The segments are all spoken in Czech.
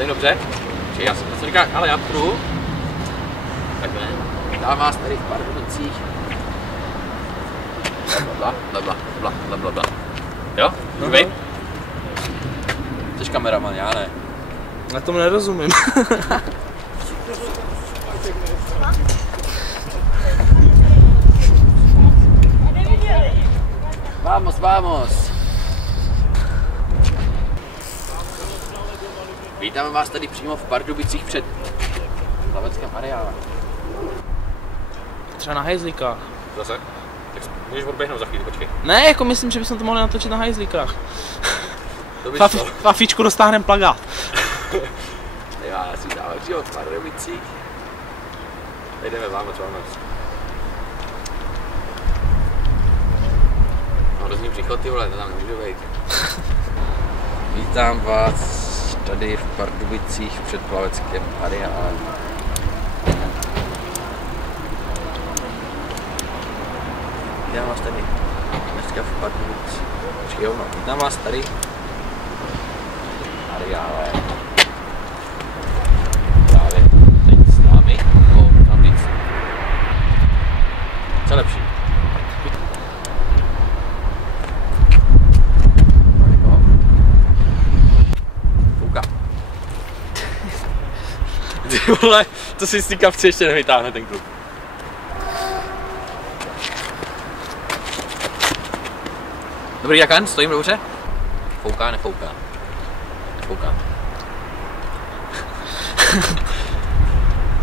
je dobře? Či já jsem říká, ale já půjdu. Takhle. Vítám vás tady v Pardubicích. Blablabla. Jo? Můžu být? Jsi kameraman, já ne. Já tomu nerozumím. Vamos. Vítáme vás tady přímo v Pardubicích před plaveckém areálem. Třeba na hajzlíkách. Zase? Tak můžeš odběhnout za chvíli, počkej. Ne, jako myslím, že bychom to mohli natočit na hajzlíkách. To bys Fafičku dostáhneme plagát. Já si dáme přímo v Pardubicích. Jdeme, vamos. No, hrozný příchod, ty vole, to tam nemůže být. Vítám vás tady v Pardubicích před plaveckém areálem. Vítám vás tady dneska v Pardubicích. Počkej, jo, no, vítám vás tady areále. Právě teď s námi, nebo tam víc. Co lepší? Fouká. Ty vole, to si z té kapci ještě nevytáhne ten kluk. Dobrý, jak stojím dobře? Fouká, nefouká. Nefouká.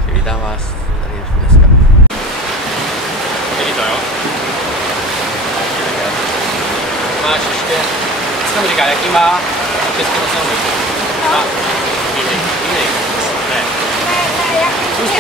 Vítám vás tady dneska. Vidí to, jo? Máš ještě... Co mi říká, jaký má český ocelný? Jiný. Ne. Pust,